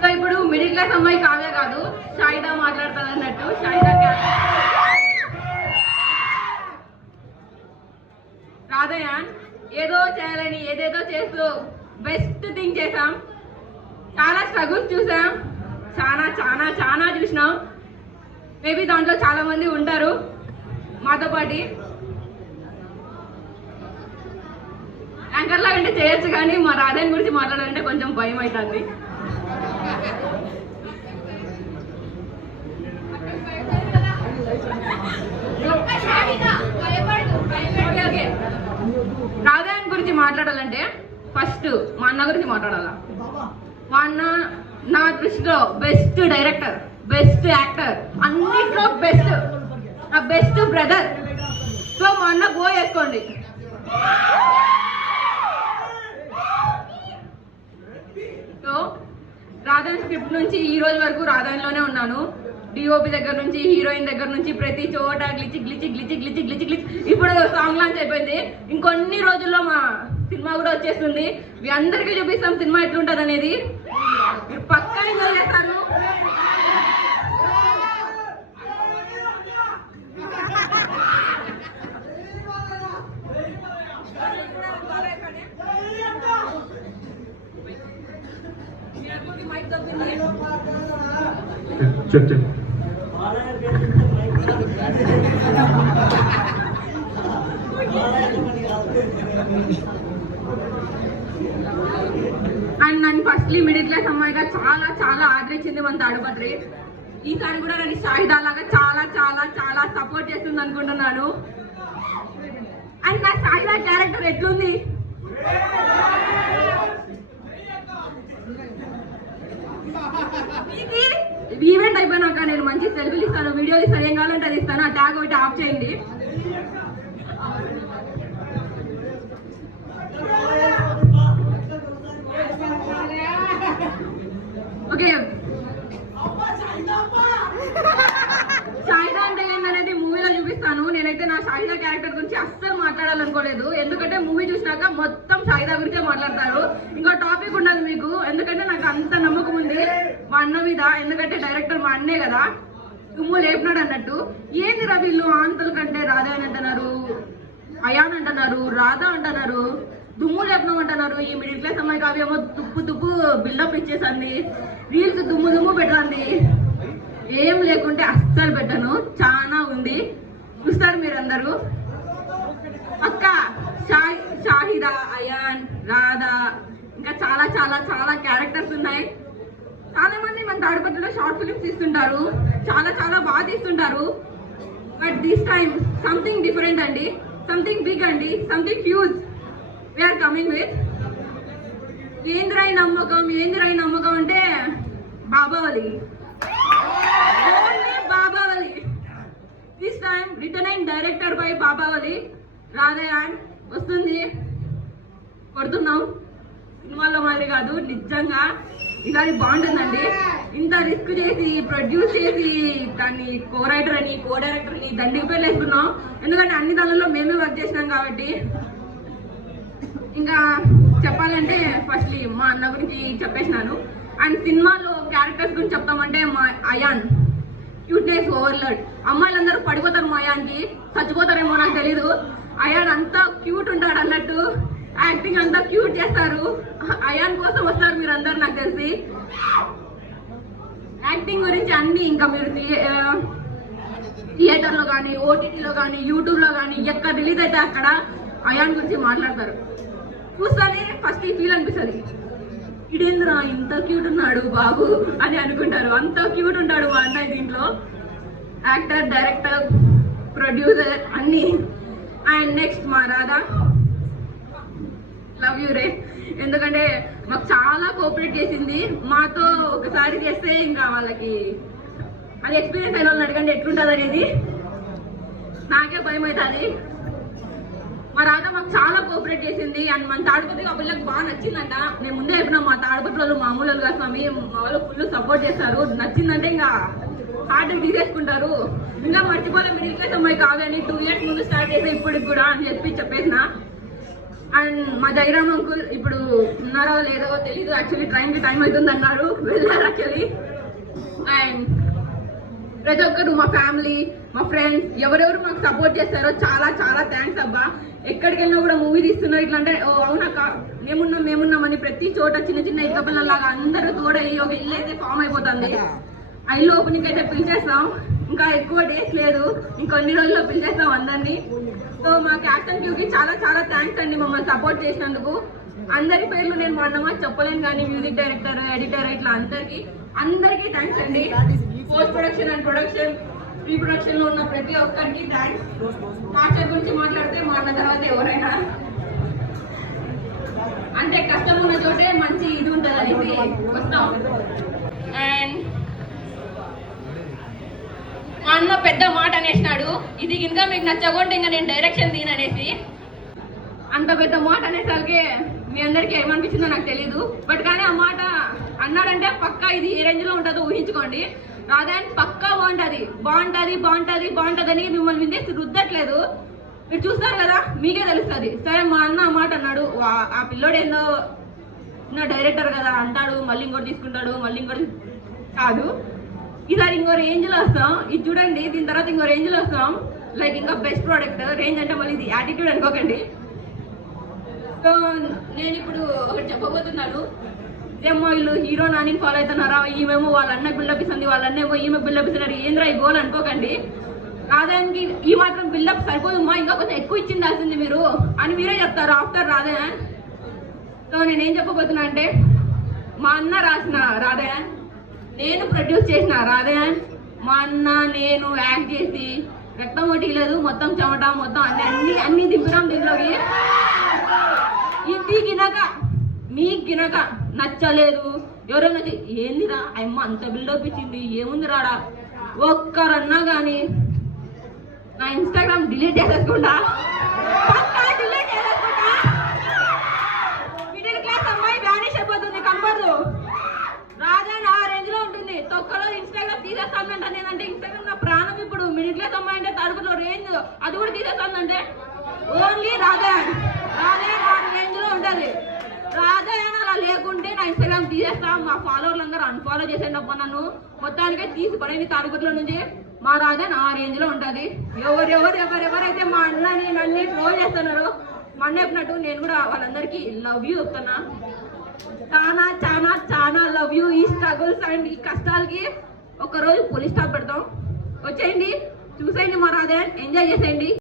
So ఇప్పుడు middle class అమ్మాయి కావ్య కాదు, షాయిదా మాట్లాడుతుంది అన్నట్టు. షాయిదా రాధయాన్ ఏదో చేయాలని ఏదేదో చేస్తూ బెస్ట్ థింగ్ చేసాం. చాలా స్ట్రగుల్స్ చూసాం, చాలా చాలా చాలా చూసినాం. మేబీ దాంట్లో చాలా మంది ఉంటారు మాతో పాటు. యాంకర్ లాగా అంటే చేయొచ్చు, కానీ మా రాధయాన్ గురించి మాట్లాడాలంటే కొంచెం భయం అవుతుంది. రాధయాన్ గురించి మాట్లాడాలంటే ఫస్ట్ మా అన్న గురించి మాట్లాడాలా. మా అన్న నా దృష్టిలో బెస్ట్ డైరెక్టర్, బెస్ట్ యాక్టర్, అన్నిట్లో బెస్ట్, నా బెస్ట్ బ్రదర్. సో మా అన్న గో వేసుకోండి. సో రాధయాన్ స్క్రిప్ట్ నుంచి ఈ రోజు వరకు రాధయాన్లోనే ఉన్నాను. డిఓపి దగ్గర నుంచి, హీరోయిన్ దగ్గర నుంచి, ప్రతి చోట గ్లిచి గ్లిచి గ్లిచి గ్లిచి గ్లిచి గ్లిచి. ఇప్పుడు సాంగ్ లాంచ్ అయిపోయింది, ఇంకొన్ని రోజుల్లో మా సినిమా కూడా వచ్చేస్తుంది. మీ అందరికీ చూపిస్తాం సినిమా ఎట్లుంటుంది అనేది. మీరు పక్కా ఎంజాయ్ చేస్తారు. అండ్ నన్ను ఫస్ట్లీ మిడిల్ క్లాస్ అమ్మాయిగా చాలా చాలా ఆదరించింది మన తాడుపత్రి. ఈసారి కూడా నన్ను షాహిదా లాగా చాలా చాలా చాలా సపోర్ట్ చేస్తుంది అనుకుంటున్నాను. అండ్ నా షాహిదా క్యారెక్టర్ ఎట్లుంది? ఈవెంట్ అయిపోయినాక నేను మంచి సెల్ఫీలు ఇస్తాను, వీడియోలు ఇస్తాను, ఏం కావాలంటే అది ఇస్తాను. ఆ ట్యాగ్ ఒకటి ఆఫ్ చేయండి. ఓకే, షాహిదా అంటే ఏంటనేది మూవీలో చూపిస్తాను. నేనైతే నా షాహిదా క్యారెక్టర్ గురించి అస్సలు మాట్లాడాలనుకోలేదు, ఎందుకంటే మూవీ చూసినాక మొత్తం షాహిదా గురించే మాట్లాడతారు. ఇంకో టాపిక్ ఉండదు మీకు, ఎందుకంటే నాకు అంత నమ్మకం ఉంది మా అన్న మీద. ఎందుకంటే డైరెక్టర్ మా అన్నే కదా, తుమ్ము లేపినాడు అన్నట్టు. ఏందిరా వీళ్ళు ఆంతల కంటే రాధా అని అంటున్నారు, అయాన్ అంటున్నారు, రాధా అంటున్నారు, దుమ్ము లేపడం అంటున్నారు. ఈ మిడిల్ క్లాస్ అమ్మాయి కావ్యేమో తుప్పు తుప్పు బిల్డప్ ఇచ్చేసింది, రీల్స్ దుమ్ము దుమ్ము పెట్టండి. ఏం లేకుంటే అస్సలు పెట్టను, చాలా ఉంది, చూస్తారు మీరందరూ. అక్క షాహిదా, అయాన్, రాధా, ఇంకా చాలా చాలా చాలా క్యారెక్టర్స్ ఉన్నాయి. చాలా మంది మన తాడిపత్రిలో షార్ట్ ఫిలిమ్స్ తీస్తుంటారు, చాలా చాలా బాగా తీస్తుంటారు. But this time something different అండి, సంథింగ్ బిగ్ అండి, something huge we're coming with. ఏందిరాయి నమ్మకం, ఏందిరాయి నమ్మకం అంటే Babavali, only Babavali. This time written and director by Babavali. రాధయాన్ వస్తుంది, కొడుతున్నాం. సినిమాలో మాదిరి కాదు, నిజంగా ఈసారి బాగుంటుందండి. ఇంత రిస్క్ చేసి ప్రొడ్యూస్ చేసి దాన్ని కో రైటర్ అని, కో డైరెక్టర్ అని దండికి పేర్లు వేసుకున్నాం. ఎందుకంటే అన్ని దానిలో మేమే వర్క్ చేసినాం కాబట్టి. ఇంకా చెప్పాలంటే ఫస్ట్లీ మా అన్న గురించి చెప్పేసినాను. అండ్ సినిమాలో క్యారెక్టర్స్ గురించి చెప్తామంటే మా అయాన్ క్యూట్నెస్ ఓవర్లోడ్. అమ్మాయిలందరూ పడిపోతారు మా అయాన్కి, చచ్చిపోతారేమో నాకు తెలీదు. అయాన్ అంతా క్యూట్ ఉంటాడు అన్నట్టు, యాక్టింగ్ అంతా క్యూట్ చేస్తారు. అయాన్ కోసం వస్తారు మీరందరూ నాకు తెలిసి. యాక్టింగ్ గురించి అన్ని ఇంకా మీరు థియేటర్లో కానీ, ఓటీటీలో కానీ, యూట్యూబ్లో కానీ ఎక్కడ రిలీజ్ అయితే అక్కడ అయాన్ గురించి మాట్లాడతారు. చూస్తానే ఫస్ట్ ఈ ఫీల్ అనిపిస్తుంది, ఇడేంద్రా ఇంత క్యూట్ ఉన్నాడు బాబు అని అనుకుంటారు. అంత క్యూట్ ఉంటాడు మా అన్నయ్య దీంట్లో. యాక్టర్, డైరెక్టర్, ప్రొడ్యూసర్ అన్నీ. అండ్ నెక్స్ట్ మా రాధా, లవ్ యూ రే. ఎందుకంటే మాకు చాలా కోఆపరేట్ చేసింది. మాతో ఒకసారి చేస్తే ఇంకా వాళ్ళకి అది ఎక్స్పీరియన్స్ అయిన వాళ్ళని అడగండి ఎట్లుంటుంది అనేది. నాకే భయం అవుతుంది. మా రాధా మాకు చాలా కోఆపరేట్ చేసింది. అండ్ మన తాడిపత్రికి ఆ పిల్లకి బాగా నచ్చిందంట. నేను ముందే చెప్పినా మా తాడిపత్రి వాళ్ళు మామూలు వాళ్ళు కాదు స్వామి, మా వాళ్ళు ఫుల్ సపోర్ట్ చేస్తారు. నచ్చిందంటే ఇంకా హార్ట్కి తీసేసుకుంటారు. ఇంకా మర్చిపోలే మిడిల్ క్లాస్ అమ్మాయి కాదని 2 years ముందు స్టార్ట్ చేసే ఇప్పటికి కూడా అని చెప్పేసిన. అండ్ మా జయరామ్ అంకుల్ ఇప్పుడు ఉన్నారో లేదో తెలీదు, యాక్చువల్లీ ట్రైన్కి టైం అవుతుంది అన్నారు, వెళ్ళారు యాక్చువల్లీ. అండ్ ప్రతి ఒక్కరు మా ఫ్యామిలీ, మా ఫ్రెండ్స్, ఎవరెవరు మాకు సపోర్ట్ చేస్తారో చాలా చాలా థ్యాంక్స్ అబ్బా. ఎక్కడికి వెళ్ళినా కూడా మూవీ తీస్తున్నారు ఇట్లా అంటే ఓ అవునక్క మేమున్నామని ప్రతి చోట చిన్న చిన్న ఇక్క పిల్లలాగా అందరూ తోడయ్యి ఒక ఇల్లు అయితే ఫామ్ అయిపోతుంది. ఆ ఇల్లు ఓపెనింగ్ అయితే పిలిచేస్తాం, ఇంకా ఎక్కువ డేస్ లేదు, ఇంకొన్ని రోజుల్లో పిలిచేస్తాం అందరినీ. సో మా క్యాప్టెన్ క్యూకి చాలా చాలా థ్యాంక్స్ అండి మమ్మల్ని సపోర్ట్ చేసినందుకు. అందరి పేర్లు నేను మొన్నమా చెప్పలేను కానీ మ్యూజిక్ డైరెక్టర్, ఎడిటర్ ఇట్లా అందరికీ థ్యాంక్స్ అండి. Post production and production, pre production లో ఉన్న ప్రతి ఒక్కరికి థ్యాంక్స్. మాస్టర్ గురించి మాట్లాడితే మా అన్న తర్వాత ఎవరైనా అంటే కష్టం ఉన్న చోటే మంచి ఇది ఉంటుంది అనేసి వస్తాం. అండ్ మా అన్న పెద్ద మాట అనేసినాడు, ఇది ఇంకా మీకు నచ్చకుండా ఇంకా నేను డైరెక్షన్ తీననేసి. అంత పెద్ద మాట అనేసరికి మీ అందరికి ఏమనిపించిందో నాకు తెలీదు, బట్ కానీ ఆ మాట అన్నాడంటే పక్కా ఇది ఏ రేంజ్ లో ఉంటుందో ఊహించుకోండి. రాధాన్ పక్కా బాగుంటది అని మిమ్మల్ని విందేసి రుద్దట్లేదు, మీరు చూస్తారు కదా మీకే తెలుస్తుంది. సరే మా అన్న ఆ మాట అన్నాడు, ఆ పిల్లోడు ఏందో నా డైరెక్టర్ కదా అంటాడు, మళ్ళీ ఇంకోటి తీసుకుంటాడు, మళ్ళీ ఇంకోటి కాదు, ఈసారి ఇంకో రేంజ్ లో వస్తాం. ఇది చూడండి, దీని తర్వాత ఇంకో రేంజ్ లో వస్తాం. లైక్ ఇంకా బెస్ట్ ప్రోడక్ట్ రేంజ్ అంటే మళ్ళీ ఇది యాటిట్యూడ్ అనుకోకండి. సో నేను ఇప్పుడు ఒకటి చెప్పబోతున్నాను. ఏమో వీళ్ళు హీరో నాని ఫాలో అవుతున్నారా, ఈమెమో వాళ్ళ అన్నకు బిల్డప్ ఇస్తుంది, వాళ్ళ అన్నేమో ఈమె బిల్డప్ ఇస్తున్నారు, ఏంద్రా ఈ గోల్ అనుకోకండి. రాధానికి ఈ మాత్రం బిల్డప్ సరిపోదమ్మా, ఇంకా కొంచెం ఎక్కువ ఇచ్చిందాల్సింది మీరు అని మీరే చెప్తారు ఆఫ్టర్ రాధాన్. సో నేనేం చెప్పబోతున్నా అంటే, మా అన్న రాసిన రాధాన్, నేను ప్రొడ్యూస్ చేసిన రాధాన్, మా అన్న నేను యాక్ట్ చేసి రక్తం ఒకటి లేదు, మొత్తం చెమట మొత్తం అన్ని దింపినాం దీంట్లోకి. ఇది మీకు గినక నచ్చలేదు, ఎవరైనా ఏందిరా అమ్మ అంత బిల్డప్ ఇచ్చింది ఏముంది రాడా ఒక్కరన్నా కానీ నా ఇన్స్టాగ్రామ్ డిలీట్ చేసేసుకుంటా, మిడిల్ క్లాస్ అమ్మాయి వ్యానిష్ అయిపోతుంది, కనపడదు. రాజా నా రేంజ్ లో ఉంటుంది, తొక్కలో ఇన్స్టాగ్రామ్ తీసేస్తానంటే నేనంటే ఇన్స్టాగ్రామ్ నా ప్రాణం. ఇప్పుడు మిడిల్ క్లాస్ అమ్మాయి అంటే తరపులో రేంజ్ అది కూడా తీసేస్తానంటే ఓన్లీ రాధా రేంజ్ లో ఉంటది. రాధా అలా లేకుంటే నా ఇన్స్టాగ్రామ్ తీసేస్తా, మా ఫాలోవర్లు అందరూ అన్ఫాలో చేసేటప్ప నన్ను మొత్తానికే తీసి పడేది తాడుగుట్లో నుంచి. మా రాధా నా రేంజ్ లో ఉంటది. ఎవరైతే మా అన్నని నన్ను ట్రోల్ చేస్తున్నారో, మా అన్న చెప్పినట్టు నేను కూడా వాళ్ళందరికీ లవ్ యూ చెప్తున్నా. చాలా చాలా చాలా లవ్ యూ. ఈ స్ట్రగుల్స్ అండ్ ఈ కష్టాలకి ఒకరోజు పోలీస్ స్టాప్ పెడతాం, వచ్చేయండి చూసేయండి మా రాధా, ఎంజాయ్ చేసేయండి.